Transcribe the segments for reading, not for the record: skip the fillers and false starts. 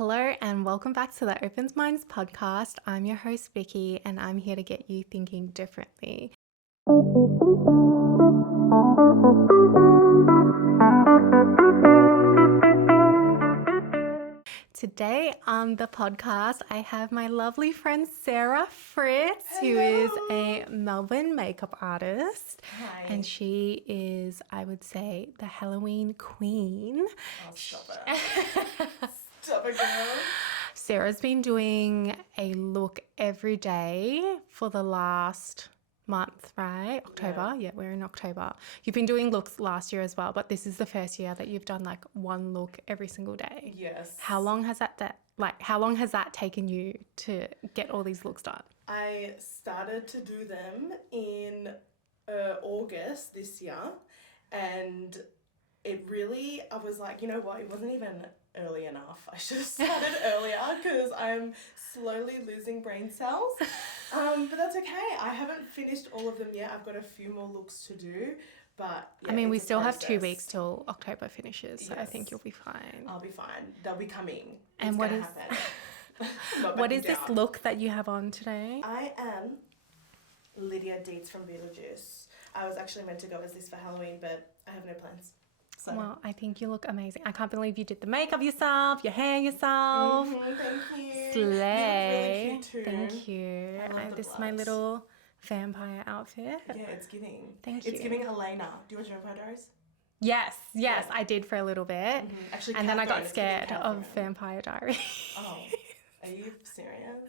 Hello and welcome back to the Open Minds podcast. I'm your host Viki and I'm here to get you thinking differently. Today on the podcast, I have my lovely friend Sarah Fritz, who is a Melbourne makeup artist. Hi. And she is, I would say, the Halloween queen. Oh, stop it. Stop it, girl. Sarah's been doing a look every day for the last month, right? October. Yeah, we're in October. You've been doing looks last year as well, but this is the first year that you've done like one look every single day. Yes. How long has that taken you to get all these looks done? I started to do them in August this year, and I was like, you know what, it wasn't even early enough. I should have started earlier because I'm slowly losing brain cells. But that's okay. I haven't finished all of them yet. I've got a few more looks to do. But yeah, I mean, we it's a still have 2 process. weeks till October finishes, so I think Yes. you'll be fine. I'll be fine. They'll be coming. And it's what gonna is- happen. I'm not What backing is this down. look that you have on today? I am Lydia Dietz from Beetlejuice. I was actually meant to go as this for Halloween, but I have no plans. So. Well, I think you look amazing. I can't believe you did the makeup yourself, your hair yourself. Thank you. Slay. You look really cute too. Thank you. I love the This is my blouse. little vampire outfit. Yeah, it's giving. Thank It's you. giving Elena. Do you watch Vampire Diaries? Yes, Yeah. I did for a little bit. Actually, And then I got Catherine, it's giving scared of Catherine. Vampire Diaries. Oh, are you serious?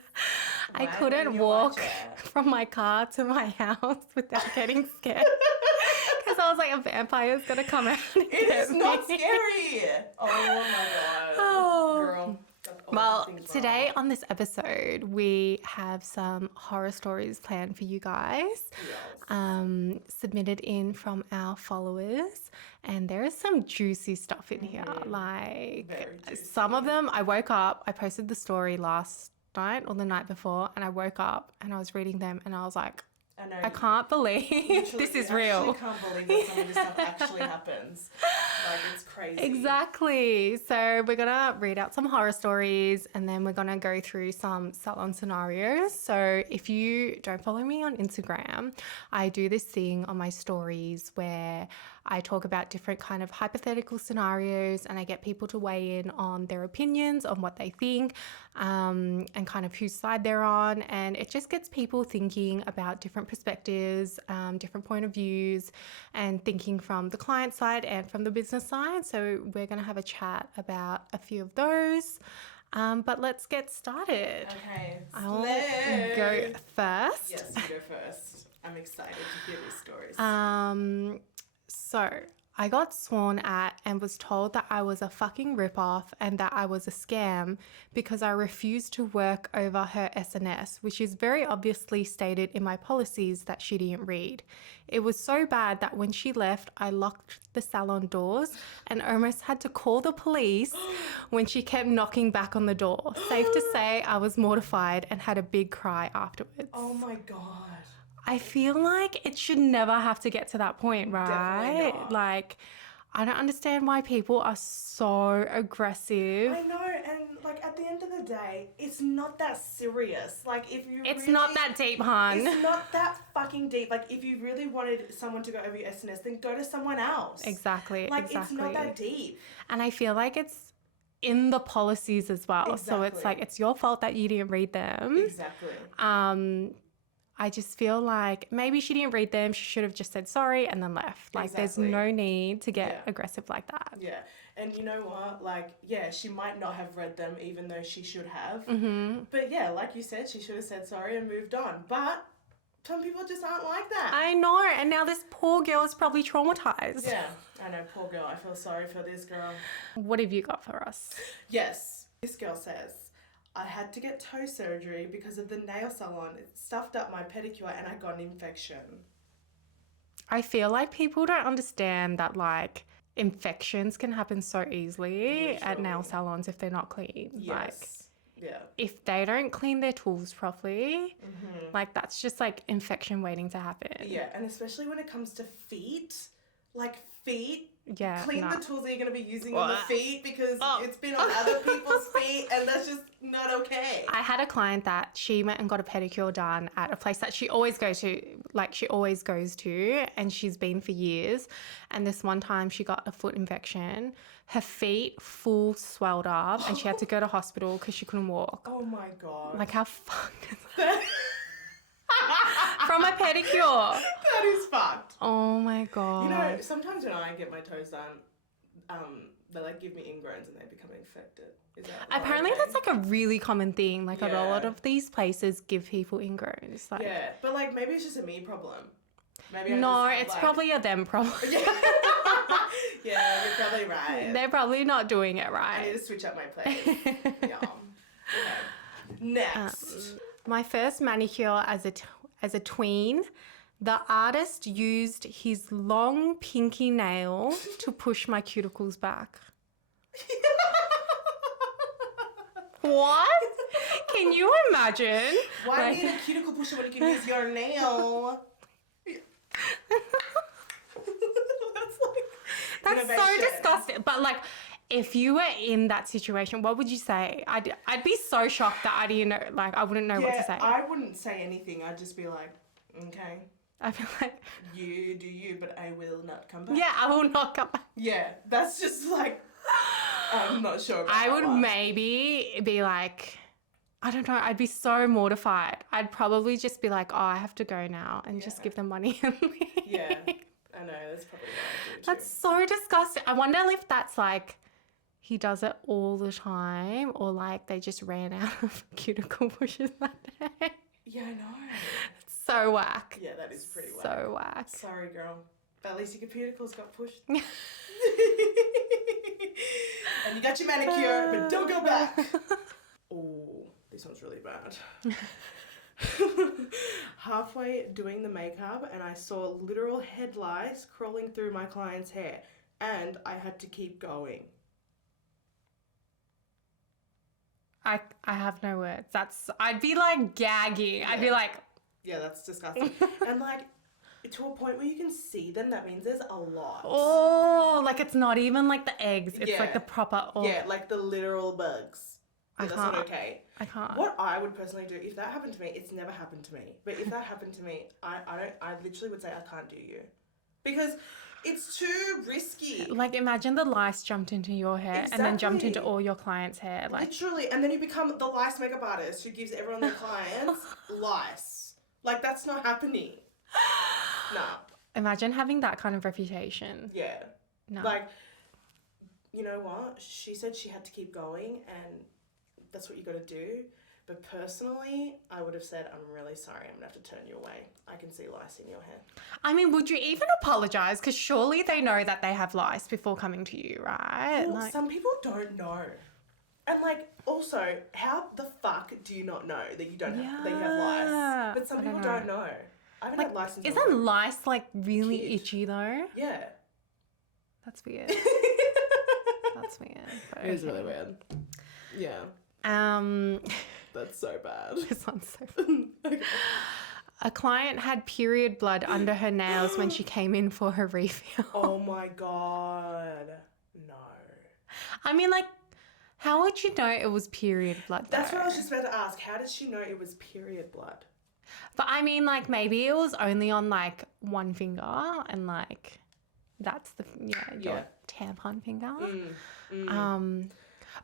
I Why couldn't didn't you walk watch it? from my car to my house without getting scared. Because I was like, a vampire's going to come out and It get is not me. scary. Oh my god. Oh. Girl. that's all Well, the things today wrong. on this episode, we have some horror stories planned for you guys, Yes. submitted in from our followers. And there is some juicy stuff in here. Like Very juicy. some of them, I woke up, I posted the story last night or the night before, and I woke up and I was reading them and I was like, I know. I can't believe Literally, this is you real. actually can't believe that some of this stuff actually happens. Like, it's crazy. Exactly. So we're going to read out some horror stories and then we're going to go through some salon scenarios. So if you don't follow me on Instagram, I do this thing on my stories where I talk about different kind of hypothetical scenarios and I get people to weigh in on their opinions, on what they think, and kind of whose side they're on. And it just gets people thinking about different perspectives, different point of views, and thinking from the client side and from the business side. So we're going to have a chat about a few of those. But let's get started. Okay. I'll slay. go first. Yes, you go first. I'm excited to hear these stories. So I got sworn at and was told that I was a fucking ripoff and that I was a scam because I refused to work over her SNS, which is very obviously stated in my policies that she didn't read. It was so bad that when she left, I locked the salon doors and almost had to call the police when she kept knocking back on the door. Safe to say, I was mortified and had a big cry afterwards. Oh my god. I feel like it should never have to get to that point, right? Definitely not. Like, I don't understand why people are so aggressive. I know, and like at the end of the day, it's not that serious. Like if you It's really, not that deep, hon. It's not that fucking deep. Like if you really wanted someone to go over your SNS, then go to someone else. Exactly, Like exactly. it's not that deep. And I feel like it's in the policies as well. So it's Exactly. like, it's your fault that you didn't read them. Exactly. I just feel like maybe she didn't read them. She should have just said sorry and then left. Like, Exactly. there's no need to get Yeah. aggressive like that. Yeah. And you know what? Like, yeah, she might not have read them even though she should have. Mm-hmm. But yeah, like you said, she should have said sorry and moved on. But some people just aren't like that. I know. And now this poor girl is probably traumatized. Yeah, I know, poor girl. I feel sorry for this girl. What have you got for us? Yes, this girl says, I had to get toe surgery because of the nail salon. It stuffed up my pedicure and I got an infection. I feel like people don't understand that, like, infections can happen so easily at nail Literally. salons if they're not clean. Like, Yes. Yeah. if they don't clean their tools properly, like, that's just, like, infection waiting to happen. Yeah, and especially when it comes to feet, like feet Yeah, Clean no. the tools that you're going to be using on the feet because Oh. it's been on other people's feet and that's just not okay. I had a client that she went and got a pedicure done at a place that she always goes to, and she's been for years. And this one time she got a foot infection. Her feet full swelled up and she had to go to hospital because she couldn't walk. Oh my God. Like, how fucked is that? From a pedicure. That is fucked. Oh my God. You know, sometimes when I get my toes done, they like give me ingrowns and they become infected. Is that Apparently okay? that's like a really common thing. Like a Yeah. lot of these places give people ingrowns. Like, Yeah, but like maybe it's just a me problem. Maybe I no, just have, it's like... probably a them problem. Yeah, you're probably right. They're probably not doing it I need right. to switch up my place. Yum. Okay. Next. My first manicure as a tween, the artist used his long pinky nail to push my cuticles back. What? Can you imagine? Why Like- need a cuticle pusher when you can use your nail? That's so innovation. disgusting. But like, if you were in that situation, what would you say? I'd be so shocked that I didn't know. Like, I wouldn't know what to say. I wouldn't say anything. I'd just be like, okay, I feel like, you do you, but I will not come back. yeah, I will not come back. Yeah, that's just like, I'm not sure about I that would one. maybe be like, I don't know. I'd be so mortified. I'd probably just be like, oh, I have to go now and just give them money and leave. Yeah, I know, that's probably what I do too. That's so disgusting. I wonder if that's like he does it all the time or like they just ran out of cuticle pushes that day. Yeah, I know. It's so whack. Yeah, that is pretty whack. So whack. Sorry, girl. But at least your cuticles got pushed. And you got your manicure, but don't go back. Oh, this one's really bad. Halfway doing the makeup and I saw literal head lice crawling through my client's hair and I had to keep going. I have no words. I'd be like gagging. I'd be like, Yeah, that's disgusting. And like to a point where you can see them, that means there's a lot. oh, like it's not even like the eggs. It's Yeah. like the proper. Oh, Yeah, like the literal bugs. I Yeah, that's not can't. okay. I can't. What I would personally do, if that happened to me, it's never happened to me. But if that happened to me, I literally would say I can't do you. Because it's too risky. Like imagine the lice jumped into your hair and then jumped into Exactly. all your clients' hair. Like Literally. And then you become the lice makeup artist who gives everyone their clients lice. Like, that's not happening. Nah. imagine having that kind of reputation. Yeah. No. Like, you know what? She said she had to keep going and that's what you got to do. But personally, I would have said, I'm really sorry. I'm going to have to turn you away. I can see lice in your hair. I mean, would you even apologize? Because surely they know that they have lice before coming to you, right? Well, Like, some people don't know. And like, also, how the fuck do you not know that you don't have, that you have lice? But some I don't people don't know. I haven't had lice until isn't lice like really Kid. itchy though? Yeah. That's weird. That's weird. but It is okay. really weird. Yeah. That's so bad. This one's so funny. Okay. A client had period blood under her nails when she came in for her refill. Oh my God. No. I mean, like, how would you know it was period blood? That's though? what I was just about to ask. How did she know it was period blood? But I mean, like, maybe it was only on like one finger, and like, that's the your Yeah. tampon finger. Mm.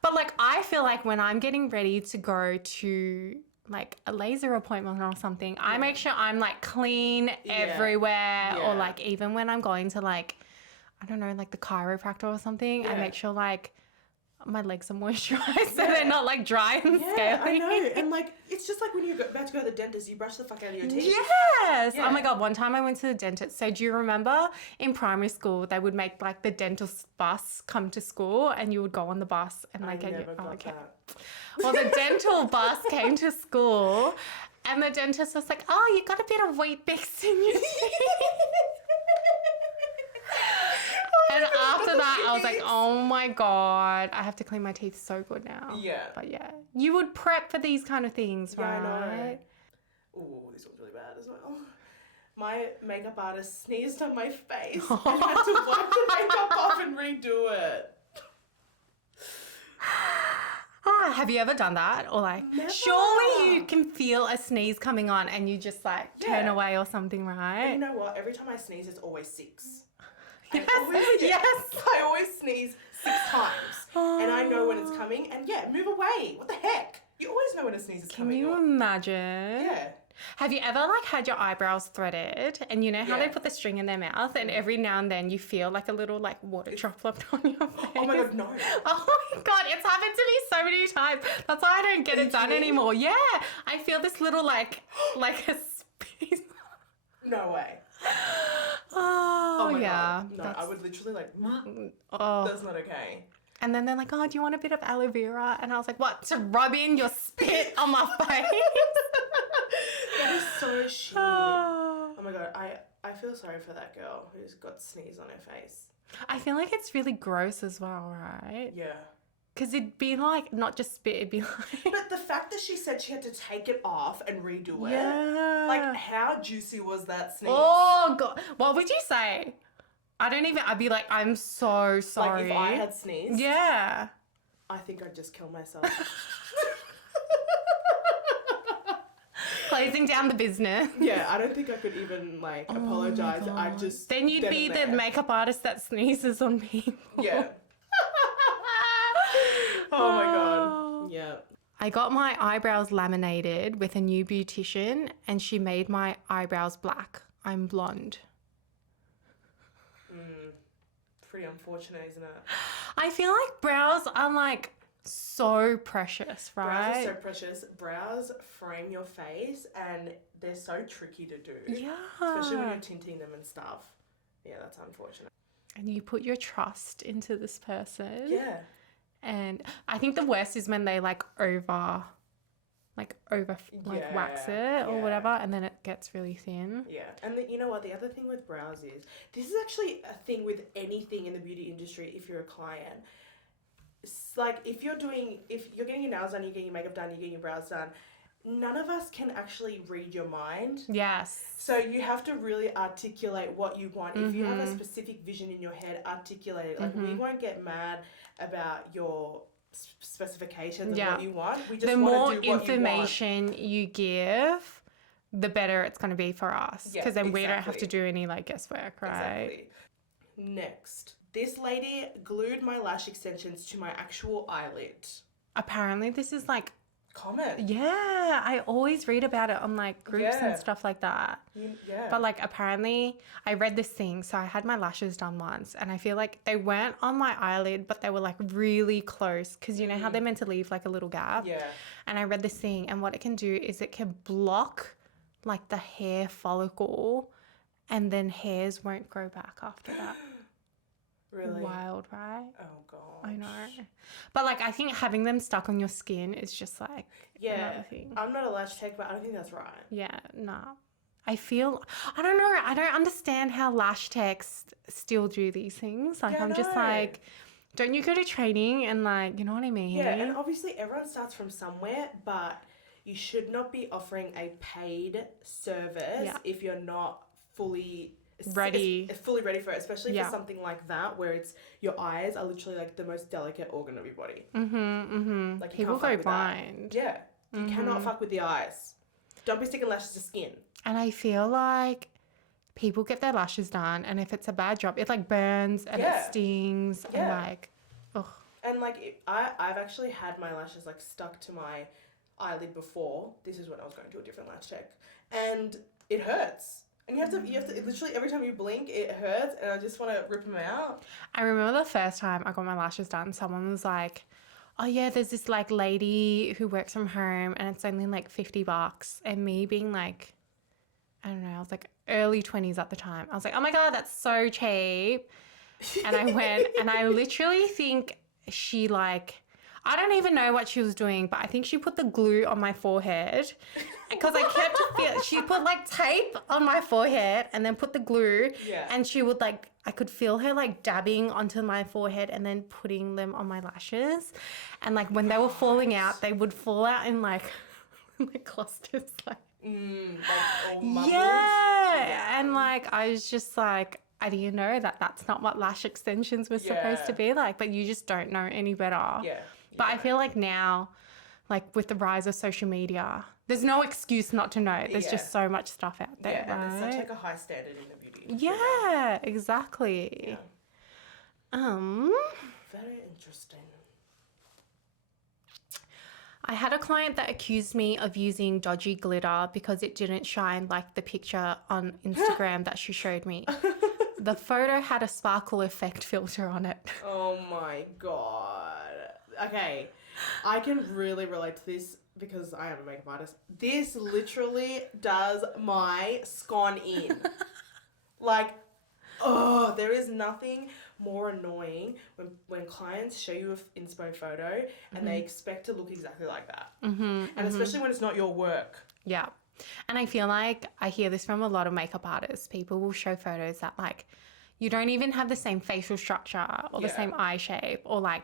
But like, I feel like when I'm getting ready to go to like a laser appointment or something, I make sure I'm like clean everywhere, Yeah. or like even when I'm going to like, I don't know, like the chiropractor or something, I Yeah. make sure like my legs are moisturized so they're not like dry and Yeah, scaly. I know. And like, it's just like when you're about to go to the dentist, you brush the fuck out of your teeth. Yes. Yeah. Oh my God. One time I went to the dentist. So do you remember in primary school, they would make like the dentist bus come to school and you would go on the bus and like I get never got okay. that. Well, the dental bus came to school and the dentist was like, oh, you got a bit of wheat bix in your teeth. And after that, I was like, oh my God, I have to clean my teeth so good now. Yeah. But yeah, you would prep for these kind of things, Yeah, right? I know. Ooh, this one's really bad as well. my makeup artist sneezed on my face and had to wipe the makeup off and redo it. Have you ever done that? Or like, Never. surely you can feel a sneeze coming on and you just like turn Yeah. away or something, right? And you know what? Every time I sneeze, it's always 6. Yes, Yeah, yes. I always sneeze 6 times. And I know when it's coming. And yeah, move away. What the heck? You always know when a sneeze is Can coming. you imagine? Yeah. Have you ever like had your eyebrows threaded and you know how they Yeah. put the string in their mouth and every now and then you feel like a little like water droplet on your face? Oh my God, no. Oh my God, it's happened to me so many times. That's why I don't get it done Really? anymore. Yeah, I feel this little like a space. No way. Oh, my yeah. God. No, I would literally like, Oh. that's not okay. And then they're like, oh, do you want a bit of aloe vera? And I was like, what? To rub in your spit on my face? That is so shit. Oh. Oh my God, I feel sorry for that girl who's got sneeze on her face. I feel like it's really gross as well, right? Yeah. Because it'd be like, not just spit, it'd be like... But the fact that she said she had to take it off and redo it. Yeah. Like, how juicy was that sneeze? Oh, God. What would you say? I'd be like, I'm so sorry. Like, if I had sneezed, Yeah. I think I'd just kill myself. Closing down the business. Yeah, I don't think I could even, like, apologize. I'd just... Then you'd dead be in the there. makeup artist that sneezes on people. Yeah. Oh my God. Yeah. I got my eyebrows laminated with a new beautician and she made my eyebrows black. I'm blonde. Pretty unfortunate, isn't it? I feel like brows are like so precious, right? Brows are so precious. Brows frame your face and they're so tricky to do. Yeah. Especially when you're tinting them and stuff. Yeah, that's unfortunate. And you put your trust into this person. Yeah. And I think the worst is when they like over wax it or yeah. whatever and then it gets really thin. Yeah. And you know what? The other thing with brows is, this is actually a thing with anything in the beauty industry if you're a client. It's like if you're getting your nails done, you're getting your makeup done, you're getting your brows done, none of us can actually read your mind. Yes. So you have to really articulate what you want. If you have a specific vision in your head, articulate it. Like we won't get mad about your specifications of what you want. We just the more want to do what information you give, the better it's going to be for us. Yeah, Because then we don't have exactly. to do any like guesswork, right? Exactly. Next, this lady glued my lash extensions to my actual eyelid. Apparently this is like, Common. yeah, I always read about it on like groups Yeah. and stuff like that. Yeah. But like apparently I read this thing. So I had my lashes done once and I feel like they weren't on my eyelid, but they were like really close. Because you know how they're meant to leave like a little gap? Yeah. And I read this thing and what it can do is it can block like the hair follicle and then hairs won't grow back after that. Really? Wild, right? Oh god. I know. But like I think having them stuck on your skin is just like another thing. I'm not a lash tech, but I don't think that's right. Yeah, no. I don't know. I don't understand how lash techs still do these things. Like Yeah, I I'm just know. like, don't you go to training and like, you know what I mean? Yeah, and obviously everyone starts from somewhere, but you should not be offering a paid service if you're not fully Ready. fully ready for it, especially Yeah. for something like that where it's your eyes are literally like the most delicate organ of your body. Like you People can't fuck go with that. blind. Yeah, you cannot fuck with the eyes. Don't be sticking lashes to skin. And I feel like people get their lashes done and if it's a bad job, it like burns and it stings and Yeah. like, ugh. And like I've actually had my lashes like stuck to my eyelid before. This is when I was going to a different lash tech, and it hurts. And you have to literally every time you blink, it hurts, and I just want to rip them out. I remember the first time I got my lashes done, someone was like, oh yeah, there's this like lady who works from home and it's only like $50. And me being like, I don't know, I was like early 20s at the time. I was like, oh my God, that's so cheap. And I went and I literally think she like, I don't even know what she was doing, but I think she put the glue on my forehead because I kept feeling, she put like tape on my forehead and then put the glue and she would like, I could feel her like dabbing onto my forehead and then putting them on my lashes. And like when they were falling out, they would fall out in like clusters. Like Like all mumbled. Yeah. And like, I was just like, I didn't know that that's not what lash extensions were supposed to be like, but you just don't know any better. Yeah. But I feel like now, like with the rise of social media, there's no excuse not to know. There's just so much stuff out there, Yeah, right? and there's such like a high standard in the beauty industry. Yeah, exactly. Yeah. Very interesting. I had a client that accused me of using dodgy glitter because it didn't shine like the picture on Instagram that she showed me. The photo had a sparkle effect filter on it. Oh my God. Okay, I can really relate to this because I am a makeup artist. This literally does my scon in. Like, oh, there is nothing more annoying when clients show you an inspo photo and they expect to look exactly like that. And especially when it's not your work. Yeah. And I feel like I hear this from a lot of makeup artists. People will show photos that like you don't even have the same facial structure or the same eye shape, or like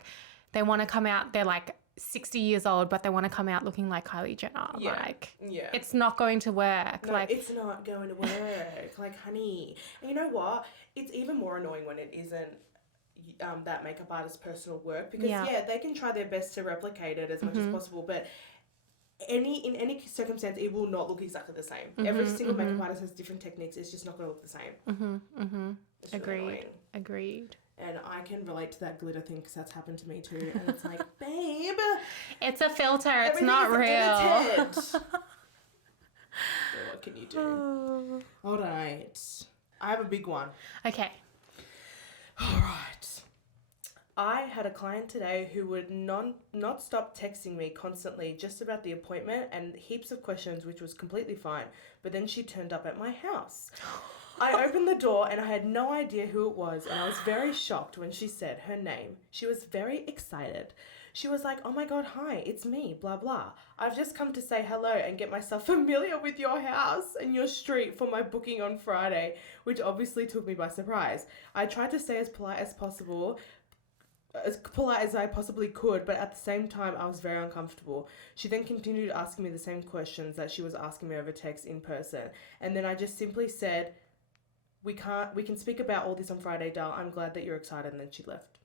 they want to come out, they're like 60 years old, but they want to come out looking like Kylie Jenner. Like, it's not going to work. No, like, it's not going to work. Like, honey. And you know what? It's even more annoying when it isn't that makeup artist's personal work, because they can try their best to replicate it as much as possible, but in any circumstance it will not look exactly the same. Every single makeup artist has different techniques. It's just not going to look the same. It's really annoying. Agreed. And I can relate to that glitter thing because that's happened to me too. And it's like, babe, it's a filter. It's everything not is real. edited. So what can you do? All right. I have a big one. Okay. All right. I had a client today who would not stop texting me constantly just about the appointment and heaps of questions, which was completely fine. But then she turned up at my house. I opened the door and I had no idea who it was, and I was very shocked when she said her name. She was very excited. She was like, "Oh my God, hi, it's me, blah, blah. I've just come to say hello and get myself familiar with your house and your street for my booking on Friday," which obviously took me by surprise. I tried to stay as polite as I possibly could, but at the same time, I was very uncomfortable. She then continued asking me the same questions that she was asking me over text in person. And then I just simply said, we can speak about all this on Friday, Dal. I'm glad that you're excited. And then she left.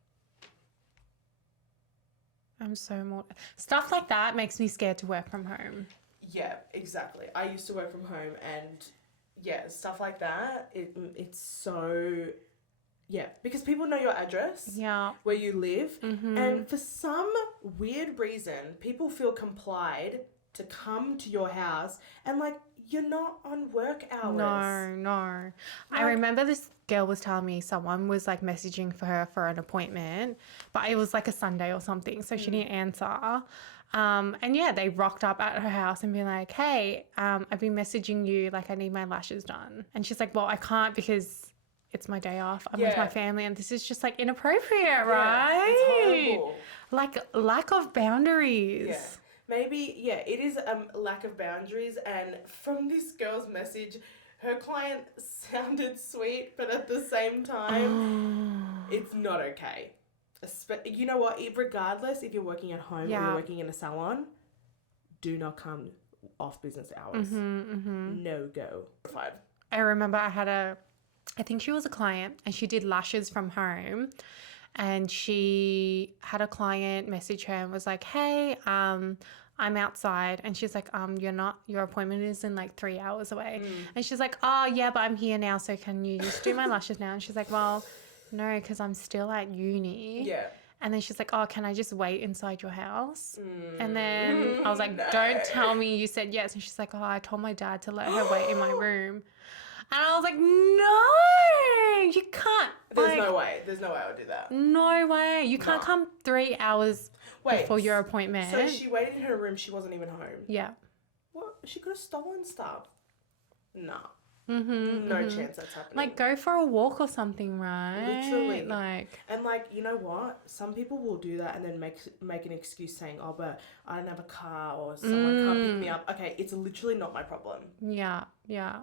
I'm so stuff like that makes me scared to work from home. Yeah, exactly. I used to work from home, and yeah, stuff like that. It's so, yeah, because people know your address, where you live, and for some weird reason, people feel complied to come to your house, and like, you're not on work hours. No. I remember this girl was telling me someone was like messaging for her for an appointment, but it was like a Sunday or something, so she didn't answer. And yeah, they rocked up at her house and be like, "Hey, I've been messaging you, like I need my lashes done." And she's like, "Well, I can't because it's my day off. I'm with my family, and this is just like inappropriate, right?" It's horrible. Like lack of boundaries. Yeah. Maybe, it is a lack of boundaries. And from this girl's message, her client sounded sweet, but at the same time, it's not okay. You know what? Regardless if you're working at home or you're working in a salon, do not come off business hours. No go. I remember I think she was a client, and she did lashes from home. And she had a client message her and was like, "Hey, I'm outside." And she's like, "You're not, your appointment is in like 3 hours away." And she's like, "Oh yeah, but I'm here now, so can you just do my lashes now?" And she's like, "Well, no, because I'm still at uni." Yeah. And then she's like, "Oh, can I just wait inside your house?" And then I was like, "Don't tell me you said yes." And she's like, "Oh, I told my dad to let her wait in my room." And I was like, "No, you can't." There's no way I would do that. No way. You can't come 3 hours before your appointment. So she waited in her room. She wasn't even home. Yeah. What? She could have stolen stuff. No. No chance that's happening. Like, go for a walk or something, right? Literally. Like. And like, you know what? Some people will do that and then make an excuse saying, "Oh, but I don't have a car," or "Someone can't pick me up." Okay, it's literally not my problem. Yeah.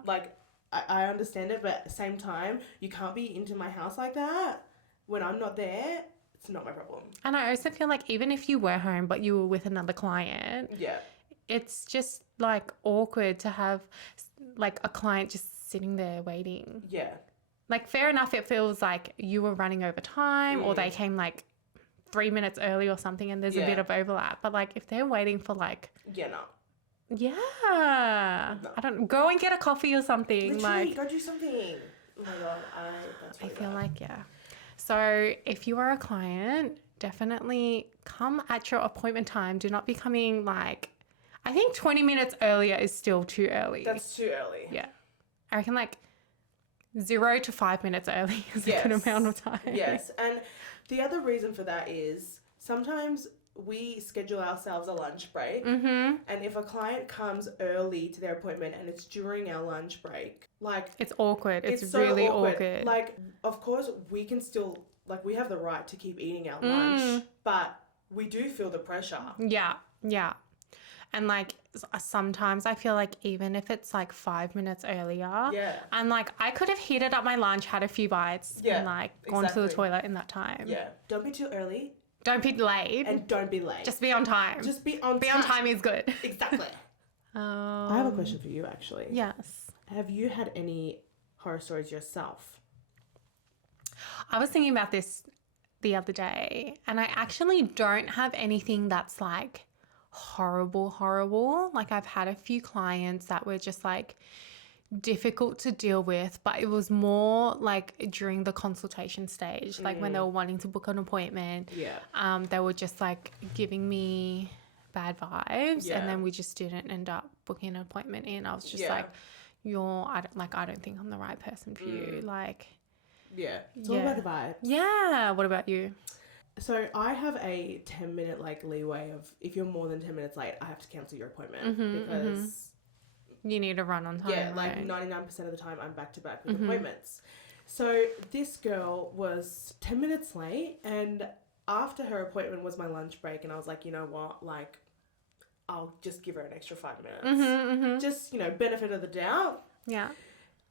Like, I understand it, but at the same time, you can't be into my house like that when I'm not there. It's not my problem. And I also feel like even if you were home but you were with another client, it's just like awkward to have like a client just sitting there waiting. Yeah. Like, fair enough, it feels like you were running over time or they came like 3 minutes early or something and there's a bit of overlap. But like, if they're waiting for like... Yeah, no. Yeah. No. I don't... Go and get a coffee or something. Literally, like, go do something. Oh my God, that's really I feel bad. like, yeah. So if you are a client, definitely come at your appointment time. Do not be coming like... I think 20 minutes earlier is still too early. That's too early. Yeah. I reckon like 0 to 5 minutes early is a good amount of time. Yes. And the other reason for that is sometimes we schedule ourselves a lunch break. Mm-hmm. And if a client comes early to their appointment and it's during our lunch break, like... It's awkward. It's so really awkward. Like, of course, we can still... Like, we have the right to keep eating our lunch, but we do feel the pressure. Yeah. Yeah. And like sometimes I feel like even if it's like 5 minutes earlier, and like I could have heated up my lunch, had a few bites, and like gone to the toilet in that time. Yeah. Don't be too early. Don't be late. And don't be late. Just be on time. Just be on time. Be on time is good. Exactly. I have a question for you, actually. Yes. Have you had any horror stories yourself? I was thinking about this the other day, and I actually don't have anything that's like horrible. Like, I've had a few clients that were just like difficult to deal with, but it was more like during the consultation stage, like when they were wanting to book an appointment. They were just like giving me bad vibes, and then we just didn't end up booking an appointment in. I was just like, I don't think I'm the right person for you. Like, it's all about the vibes. Yeah. What about you? So I have a 10-minute like leeway of, if you're more than 10 minutes late, I have to cancel your appointment because you need to run on time. Yeah, like right? 99% of the time I'm back to back with appointments. So this girl was 10 minutes late, and after her appointment was my lunch break, and I was like, you know what, like, I'll just give her an extra 5 minutes. Just, you know, benefit of the doubt. Yeah.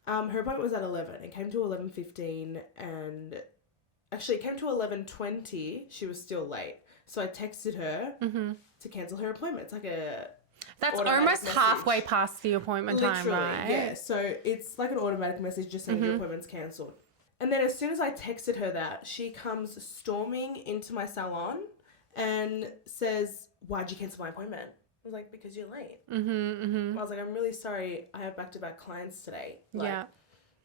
Her appointment was at 11. It came to 11:15, and actually it came to 11:20. She was still late. So I texted her to cancel her appointment. It's like a... That's almost halfway past the appointment time, right? Yeah. So it's like an automatic message just saying your appointment's cancelled. And then as soon as I texted her that, she comes storming into my salon and says, "Why'd you cancel my appointment?" I was like, "Because you're late." I was like, "I'm really sorry. I have back-to-back clients today." Like,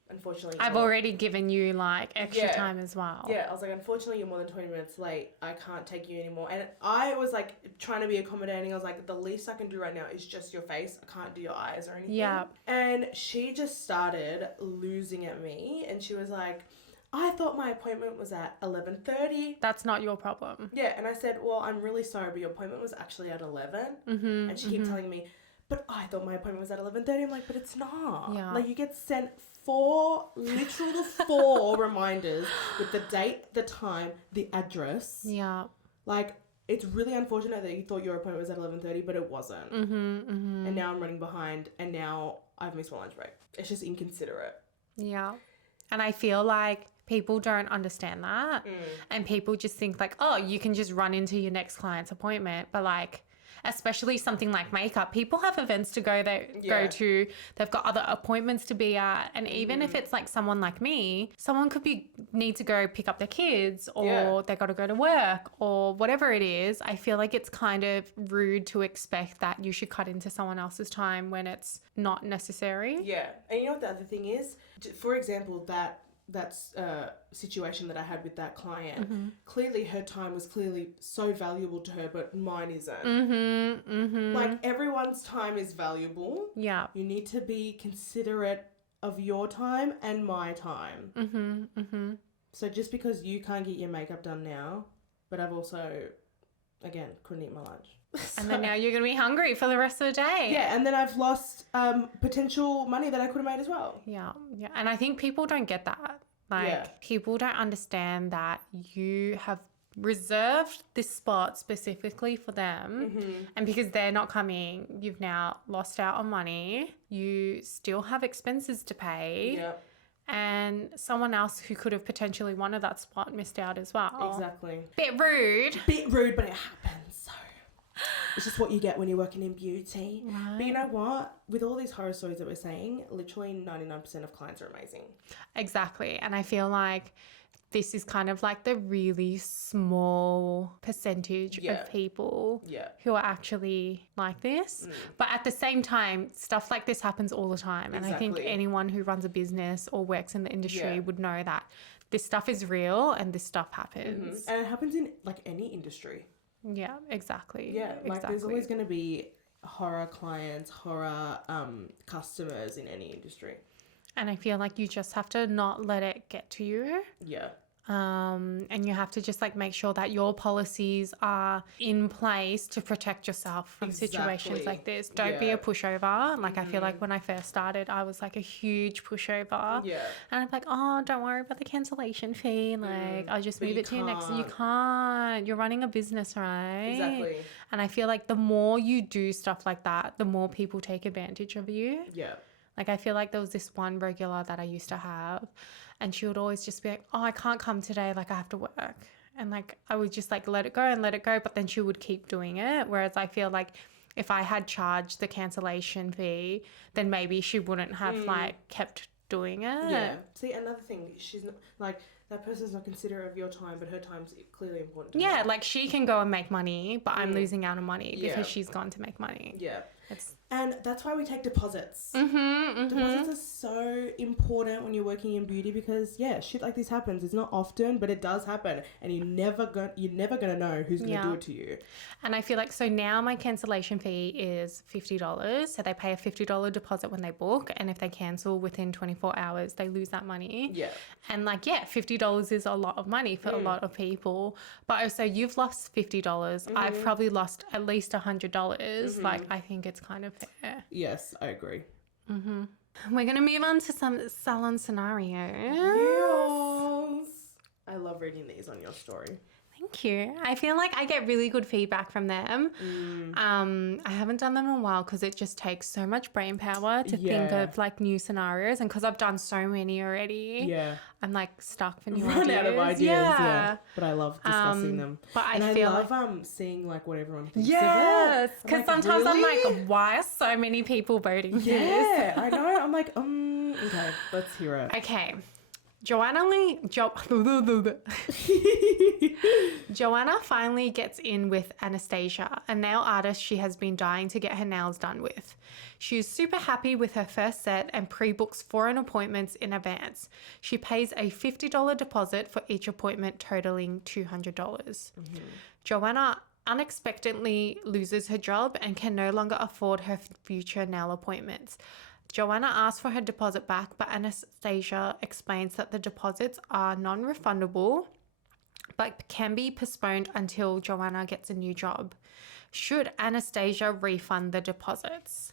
unfortunately, I've already given you like extra time as well. Yeah, I was like, unfortunately, you're more than 20 minutes late. I can't take you anymore. And I was like trying to be accommodating. I was like, the least I can do right now is just your face. I can't do your eyes or anything. Yeah. And she just started losing at me. And she was like, "I thought my appointment was at 11:30. That's not your problem. Yeah. And I said, "Well, I'm really sorry, but your appointment was actually at 11. And she kept telling me, "But I thought my appointment was at 11:30. I'm like, "But it's not." Yeah. Like, you get sent literal 4 reminders with the date, the time, the address. Yeah. Like, it's really unfortunate that you thought your appointment was at 11:30, but it wasn't. And now I'm running behind, and now I've missed my lunch break. It's just inconsiderate. Yeah. And I feel like people don't understand that. And people just think like, oh, you can just run into your next client's appointment. But like, especially something like makeup, people have events to go to, they've got other appointments to be at, and even if it's like someone like me, someone could need to go pick up their kids, or they got to go to work, or whatever it is. I feel like it's kind of rude to expect that you should cut into someone else's time when it's not necessary. Yeah. And you know what the other thing is? For example, that situation that I had with that client, clearly her time was clearly so valuable to her, but mine isn't. Like, everyone's time is valuable. Yeah. You need to be considerate of your time and my time. So just because you can't get your makeup done now, but I've also, again, couldn't eat my lunch. And then now you're going to be hungry for the rest of the day. Yeah, and then I've lost potential money that I could have made as well. Yeah. And I think people don't get that. Like, people don't understand that you have reserved this spot specifically for them. And because they're not coming, you've now lost out on money. You still have expenses to pay. Yep. And someone else who could have potentially wanted that spot missed out as well. Exactly. Bit rude, but it happens. So It's just what you get when you're working in beauty. Right. But you know what? With all these horror stories that we're saying, literally 99% of clients are amazing. Exactly. And I feel like this is kind of like the really small percentage of people who are actually like this. But at the same time, stuff like this happens all the time. And I think anyone who runs a business or works in the industry would know that this stuff is real and this stuff happens. And it happens in like any industry. Yeah, exactly. Yeah, like there's always going to be horror clients, horror customers in any industry. And I feel like you just have to not let it get to you. Yeah. And you have to just like make sure that your policies are in place to protect yourself from situations like this. Don't be a pushover. Like I feel like when I first started, I was like a huge pushover. Yeah. And I'm like, oh, don't worry about the cancellation fee. Like I'll just move it to you next. You can't. You're running a business, right? Exactly. And I feel like the more you do stuff like that, the more people take advantage of you. Yeah. Like I feel like there was this one regular that I used to have and she would always just be like, oh, I can't come today. Like I have to work. And like, I would just like let it go. But then she would keep doing it. Whereas I feel like if I had charged the cancellation fee, then maybe she wouldn't have like kept doing it. Yeah. See, another thing, she's not like, that person's not considerate of your time, but her time's clearly important to her. Like she can go and make money, but I'm losing out on money because she's gone to make money. Yeah. And that's why we take deposits. Deposits are so important when you're working in beauty because, shit like this happens. It's not often, but it does happen. And you're never going to know who's going to do it to you. And I feel like, so now my cancellation fee is $50. So they pay a $50 deposit when they book. And if they cancel within 24 hours, they lose that money. Yeah. And like, $50 is a lot of money for a lot of people. But also you've lost $50. I've probably lost at least $100. Like, I think it's kind of fair. Yes, I agree. We're going to move on to some salon scenarios. Yes. I love reading these on your story. Thank you. I feel like I get really good feedback from them. I haven't done them in a while because it just takes so much brain power to think of like new scenarios. And because I've done so many already, I'm like stuck for new ideas. Run out of ideas, yeah. But I love discussing them. But I feel love seeing like what everyone thinks of it. Yes, because like, sometimes really? I'm like, why are so many people voting for this? Yeah, I know. I'm like, okay, let's hear it. Okay. Joanna finally gets in with Anastasia, a nail artist she has been dying to get her nails done with. She is super happy with her first set and pre-books foreign appointments in advance. She pays a $50 deposit for each appointment, totaling $200. Joanna unexpectedly loses her job and can no longer afford her future nail appointments. Joanna asks for her deposit back, but Anastasia explains that the deposits are non-refundable, but can be postponed until Joanna gets a new job. Should Anastasia refund the deposits?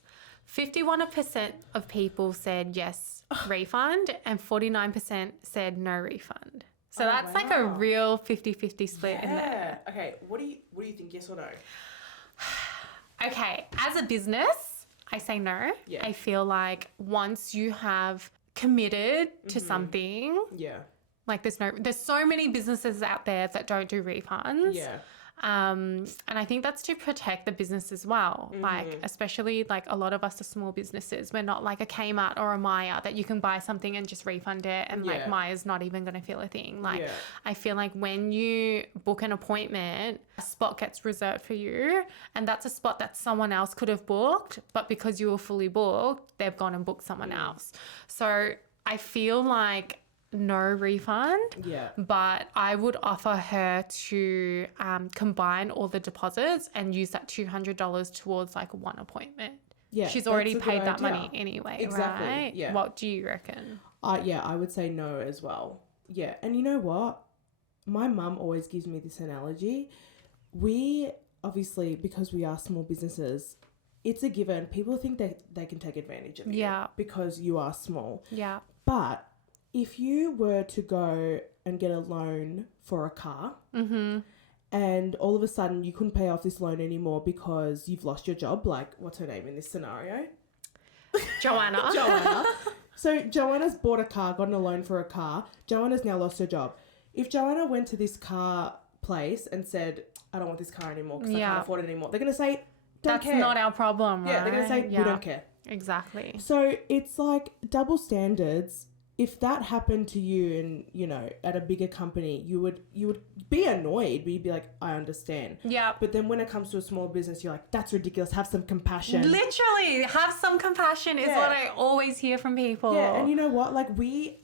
51% of people said yes, refund, and 49% said no refund. So that's like a real 50-50 split in there. Okay, what do you think, yes or no? Okay, as a business, I say no. Yeah. I feel like once you have committed to something, like there's so many businesses out there that don't do refunds. Yeah. And I think that's to protect the business as well. Like, especially like a lot of us are small businesses. We're not like a Kmart or a Maya that you can buy something and just refund it. And like Maya's not even going to feel a thing. Like, I feel like when you book an appointment, a spot gets reserved for you. And that's a spot that someone else could have booked. But because you were fully booked, they've gone and booked someone else. So I feel like no refund, but I would offer her to combine all the deposits and use that $200 towards like one appointment. Yeah, she's already paid that money anyway, right? Yeah. What do you reckon? I would say no as well. Yeah, and you know what? My mum always gives me this analogy. We obviously, because we are small businesses, it's a given. People think that they can take advantage of you because you are small. Yeah, but if you were to go and get a loan for a car and all of a sudden you couldn't pay off this loan anymore because you've lost your job, like what's her name in this scenario? Joanna. So Joanna's bought a car, gotten a loan for a car. Joanna's now lost her job. If Joanna went to this car place and said, I don't want this car anymore because I Yeah. can't afford it anymore. They're going to say, don't That's care. not our problem, right? Yeah, they're going to say, Yeah. we don't care. Exactly. So it's like double standards. If that happened to you and, you know, at a bigger company, you would be annoyed, but you'd be like, I understand. Yeah. But then when it comes to a small business, you're like, that's ridiculous. Have some compassion. Literally, have some compassion is Yeah. what I always hear from people. Yeah, and you know what? Like, we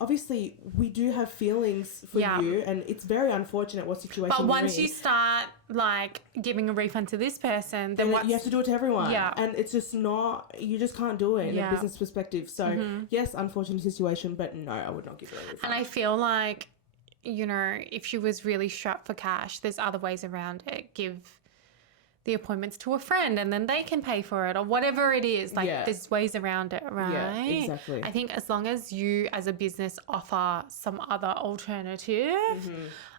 do have feelings for Yeah. you, and it's very unfortunate what situation But you're once in. you start, like, giving a refund to this person, then And you have to do it to everyone. Yeah. And it's just not, you just can't do it in Yeah. a business perspective. So, yes, unfortunate situation, but no, I would not give it a refund. And I feel like, you know, if she was really strapped for cash, there's other ways around it. Give the appointments to a friend and then they can pay for it or whatever it is. Like, Yeah. there's ways around it, right? Yeah, exactly. I think as long as you as a business offer some other alternative,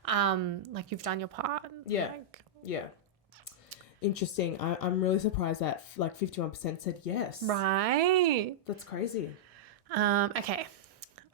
like you've done your part. Yeah. Like, Yeah. Interesting. I'm really surprised that like 51% said yes. right. That's crazy. Okay.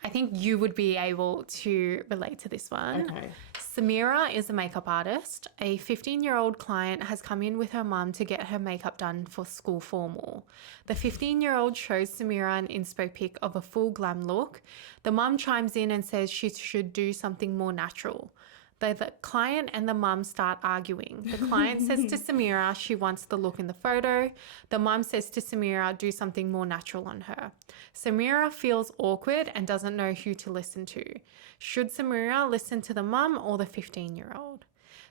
I think you would be able to relate to this one. Okay. Samira is a makeup artist. A 15-year-old client has come in with her mum to get her makeup done for school formal. The 15-year-old shows Samira an inspo pic of a full glam look. The mum chimes in and says she should do something more natural. The client and the mum start arguing. The client says to Samira she wants the look in the photo. The mum says to Samira do something more natural on her. Samira feels awkward and doesn't know who to listen to. Should Samira listen to the mum or the 15-year-old?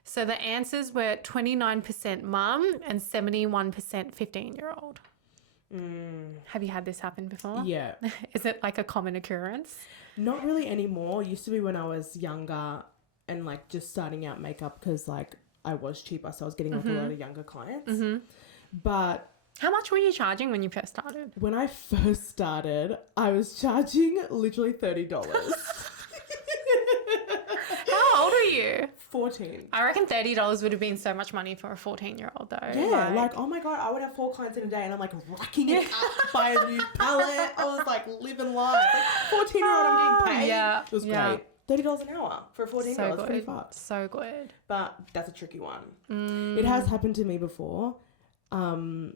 So the answers were 29% mum and 71% 15-year-old. Have you had this happen before? Yeah. Is it like a common occurrence? Not really anymore. Used to be when I was younger and like just starting out makeup because like I was cheaper, so I was getting like a lot of younger clients. But How much were you charging when you first started? when I first started, I was charging literally $30. How old are you? 14. I reckon $30 would have been so much money for a 14-year-old though. Yeah, like, oh my God, I would have 4 clients in a day and I'm like racking it up, buy a new palette. I was like living life. Like 14-year-old, I'm getting paid. Yeah, It was yeah. great. $30 an hour for a 14-year-old. It's pretty fast. So good. But that's a tricky one. It has happened to me before. And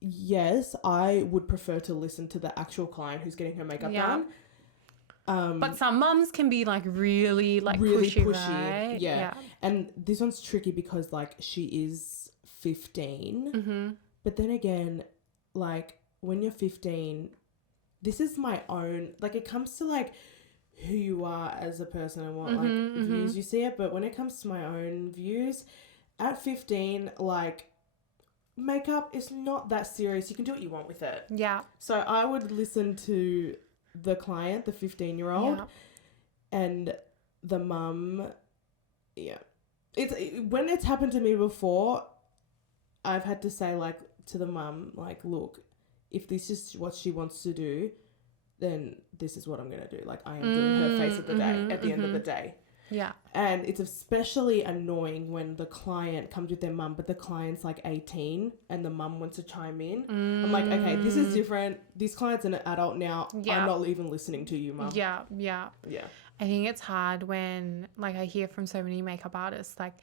yes, I would prefer to listen to the actual client who's getting her makeup Yeah. done. But some mums can be like really pushy, right? Yeah. And this one's tricky because like she is 15. But then again, like when you're 15, this is my own, like it comes to like who you are as a person and what like views you see it. But when it comes to my own views, at 15, like makeup is not that serious. You can do what you want with it. Yeah. So I would listen to the client, the 15-year-old, and the mum. Yeah. When it's happened to me before, I've had to say like to the mum, like, look, if this is what she wants to do, then this is what I'm going to do. Like I am doing her face of the day at the end of the day. Yeah. And it's especially annoying when the client comes with their mum, but the client's like 18 and the mum wants to chime in. I'm like, okay, this is different. This client's an adult now. Yeah. I'm not even listening to you, mum. Yeah. Yeah. Yeah. I think it's hard when, like, I hear from so many makeup artists, like,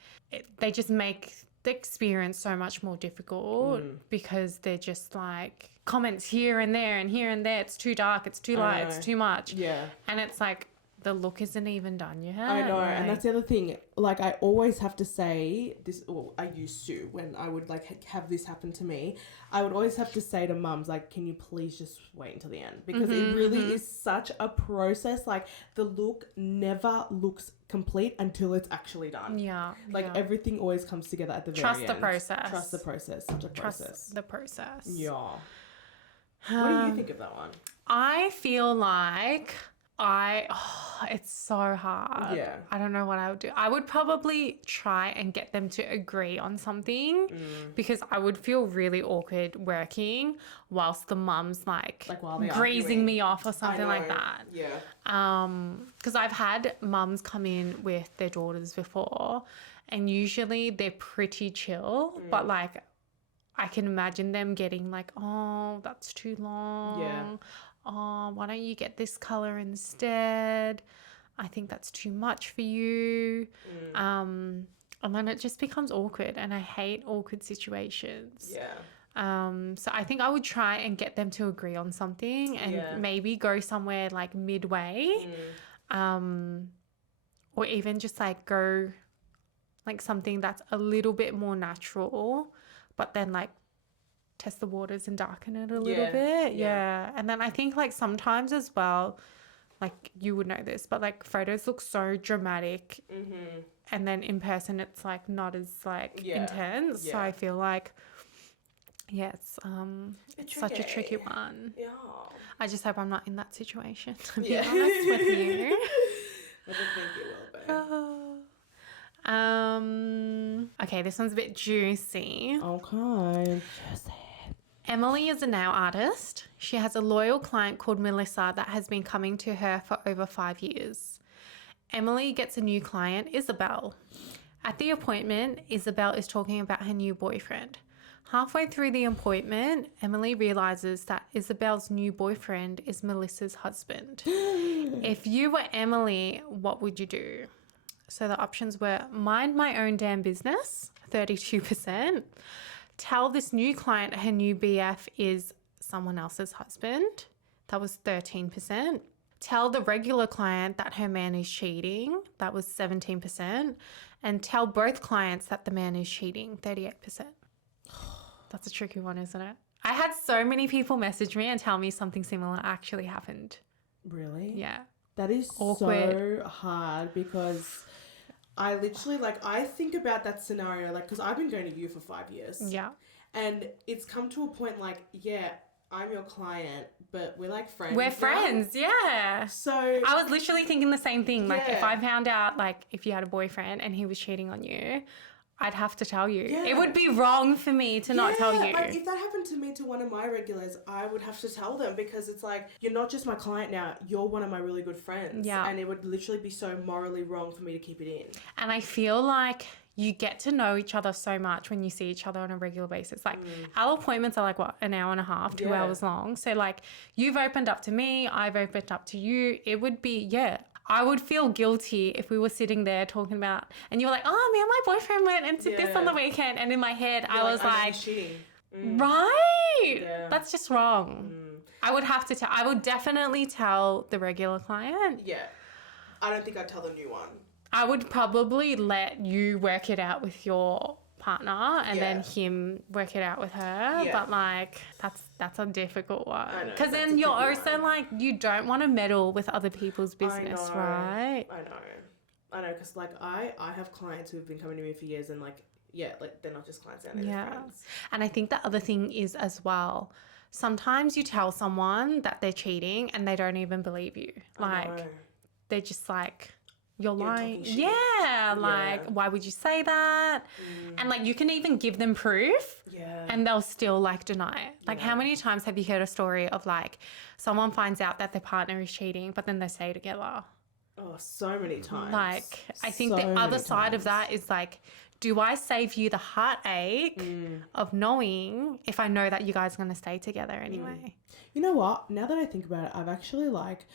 they just make the experience so much more difficult because they're just like comments here and there and here and there. It's too dark, it's too light, it's too much. Yeah. And it's like, the look isn't even done yet. I know, like, and that's the other thing. Like, I always have to say this, or I used to, when I would, like, have this happen to me, I would always have to say to mums, like, can you please just wait until the end? Because it really is such a process. Like, the look never looks complete until it's actually done. Yeah. Like, everything always comes together at the very Trust end. the process. Trust the process. Such a process. Trust the process. Yeah. What do you think of that one? I feel like it's so hard. Yeah. I don't know what I would do. I would probably try and get them to agree on something because I would feel really awkward working whilst the mum's like while they're greasing arguing. me off or something like that. Yeah. Because I've had mums come in with their daughters before and usually they're pretty chill, but like I can imagine them getting like, oh, that's too long. Yeah. Oh, why don't you get this color instead? I think that's too much for you. And then it just becomes awkward, and I hate awkward situations. So I think I would try and get them to agree on something and maybe go somewhere like midway. Or even just like go like something that's a little bit more natural, but then like test the waters and darken it a little bit. Yeah. And then I think like sometimes as well, like you would know this, but like photos look so dramatic and then in person it's like not as like intense. So I feel like it's such a tricky one. I just hope I'm not in that situation, to be honest with you. I don't think you will be. Okay, this one's a bit juicy. Okay. Emily is a nail artist. She has a loyal client called Melissa that has been coming to her for over 5 years. Emily gets a new client, Isabel. At the appointment, Isabel is talking about her new boyfriend. Halfway through the appointment, Emily realizes that Isabel's new boyfriend is Melissa's husband. If you were Emily, what would you do? So the options were mind my own damn business, 32%. Tell this new client her new BF is someone else's husband. That was 13%. Tell the regular client that her man is cheating. That was 17%. And tell both clients that the man is cheating, 38%. That's a tricky one, isn't it? I had so many people message me and tell me something similar actually happened. Really? Yeah. That is awkward. So hard because I literally, like, I think about that scenario, like, because I've been going to you for 5 years. Yeah. And it's come to a point, like, yeah, I'm your client, but we're, like, friends. We're friends, yeah. So I was literally thinking the same thing. Like, if I found out, like, if you had a boyfriend and he was cheating on you, I'd have to tell you. Yeah. It would be wrong for me to not tell you. Like, if that happened to me to one of my regulars, I would have to tell them because it's like, you're not just my client now, you're one of my really good friends. Yeah. And it would literally be so morally wrong for me to keep it in. And I feel like you get to know each other so much when you see each other on a regular basis. Like, our appointments are like, what, an hour and a half, 2 hours long. So, like, you've opened up to me, I've opened up to you. It would be, I would feel guilty if we were sitting there talking about, and you were like, oh, me and my boyfriend went and did this on the weekend. And in my head, I was like, right, that's just wrong. I would have to I would definitely tell the regular client. Yeah. I don't think I'd tell the new one. I would probably let you work it out with your partner and then him work it out with her. But like that's a difficult one. Because then you're also like, you don't want to meddle with other people's business, right? I know, because like I have clients who've been coming to me for years and like, like they're not just clients, they're friends. And I think the other thing is as well, sometimes you tell someone that they're cheating and they don't even believe you. Like they're just like, you're lying. Like, why would you say that? And like, you can even give them proof and they'll still like deny it. Like, how many times have you heard a story of like someone finds out that their partner is cheating, but then they stay together? Oh, so many times. Like, I think the other side of that is like, do I save you the heartache of knowing if I know that you guys are going to stay together anyway? You know what? Now that I think about it, I've actually like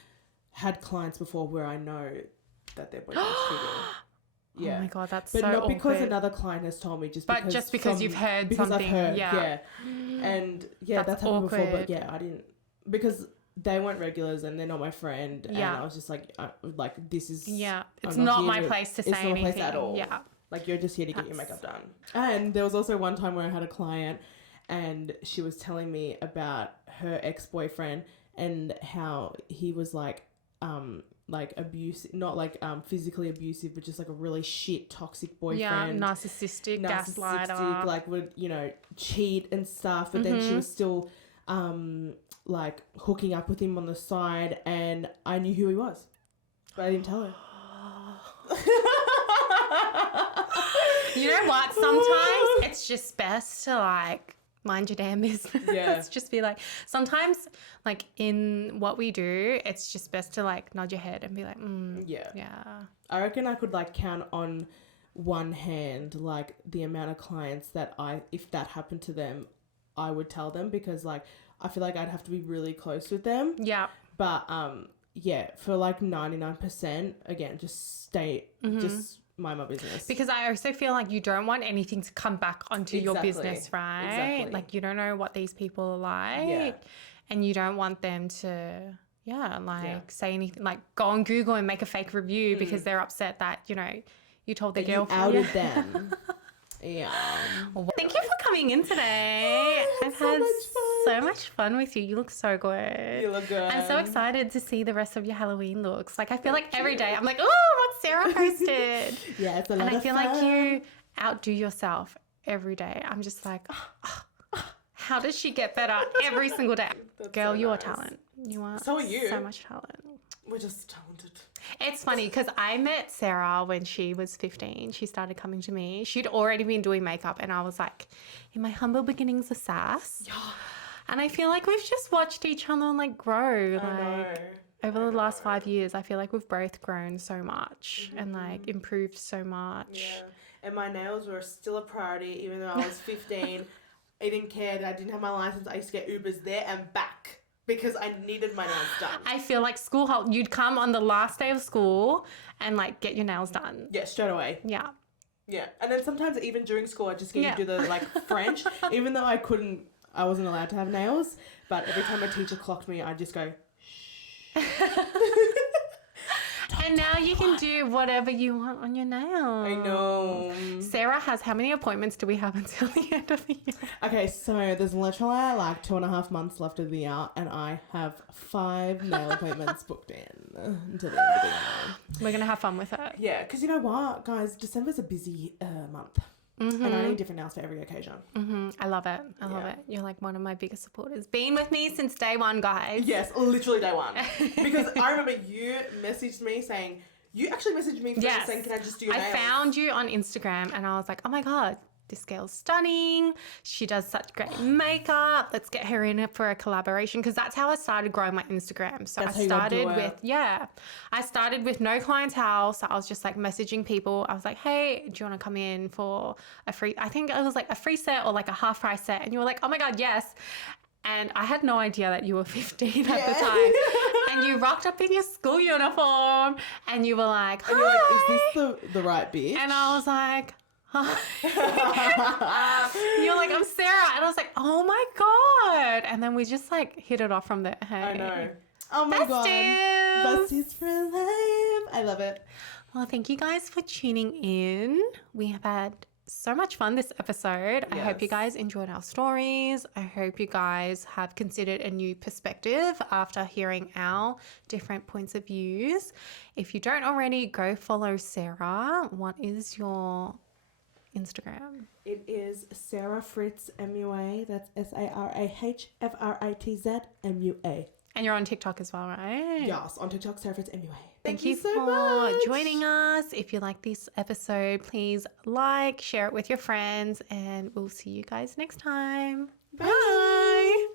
had clients before where I know that their boyfriend's cheating. Yeah. Oh my God, that's but so not awkward. Because another client has told me, just because you've heard because something. I've heard, And that's happened awkward. before, but I didn't, because they weren't regulars and they're not my friend. And I was just like, this is... Yeah, it's not my place to say anything. It's not my place at all. Yeah. Like, you're just here to get your makeup done. And there was also one time where I had a client and she was telling me about her ex-boyfriend and how he was like abusive, not like physically abusive, but just like a really shit toxic boyfriend. Yeah, narcissistic, gaslighter. Like would, cheat and stuff. But then she was still like hooking up with him on the side, and I knew who he was, but I didn't tell her. You know what? Sometimes it's just best to like mind your damn business. Yeah. Just be like, sometimes like in what we do, it's just best to like nod your head and be like, yeah. I reckon I could like count on one hand like the amount of clients that if that happened to them, I would tell them, because like I feel like I'd have to be really close with them. Yeah. But for like 99%, again, just stay, just mind my business. Because I also feel like you don't want anything to come back onto your Exactly. business, right? Exactly. Like you don't know what these people are like. Yeah. And you don't want them to, say anything, like go on Google and make a fake review because they're upset that, you told their girlfriend. You outed them. Yeah. Well, thank you for coming in today. I've had so much fun with you. You look so good. You look good. I'm so excited to see the rest of your Halloween looks. Like I feel like every day I'm like, oh, what's Sarah posted? Yeah, it's a lot and I of feel fun. like you outdo yourself every day. I'm just like, how does she get better every single day? Girl, so you are nice. talent. You are So are you. so much talent. We're just talented. It's funny because I met Sarah when she was 15. She started coming to me. She'd already been doing makeup and I was like, in my humble beginnings of sass. Yeah. And I feel like we've just watched each other like grow. I know. Over the last 5 years, I feel like we've both grown so much and like improved so much. Yeah. And my nails were still a priority even though I was 15. I didn't care that I didn't have my license. I used to get Ubers there and back because I needed my nails done. I feel like you'd come on the last day of school and like get your nails done. Yeah, straight away. Yeah. Yeah. And then sometimes even during school, I just get you to do the like French, even though I wasn't allowed to have nails. But every time a teacher clocked me, I'd just go, shh. And now you can do whatever you want on your nails. I know. Sarah has, how many appointments do we have until the end of the year? Okay, so there's literally like 2.5 months left of the year, and I have 5 nail appointments booked in until the end of the year. We're going to have fun with it. Yeah, because you know what, guys? December's a busy month. And I need different nails for every occasion. I love it. I love it. You're like one of my biggest supporters. Been with me since day one, guys. Yes, literally day one. Because I remember you messaged me saying, you actually messaged me first saying, can I just do your nails? I found you on Instagram and I was like, oh my God, this girl's stunning. She does such great makeup. Let's get her in for a collaboration. Because that's how I started growing my Instagram. So I started with no clientele. So I was just like messaging people. I was like, hey, do you want to come in for a free, I think it was like a free set or like a half price set. And you were like, oh my God, yes. And I had no idea that you were 15 at the time. And you rocked up in your school uniform and you were like, hi. And you're like, is this the right bitch? And I was like, you're like, I'm Sarah. And I was like, oh my God. And then we just like hit it off from there. Hey. I know. Oh my God. Besties for life. I love it. Well, thank you guys for tuning in. We have had so much fun this episode. I hope you guys enjoyed our stories. I hope you guys have considered a new perspective after hearing our different points of views. If you don't already, go follow Sarah. What is your Instagram? It is Sarah Fritz MUA. That's SARAHFRITZ MUA. And you're on TikTok as well, right? Yes, on TikTok, Sarah Fritz MUA. Thank you so for much. joining us. If you like this episode, please like, share it with your friends, and we'll see you guys next time. Bye.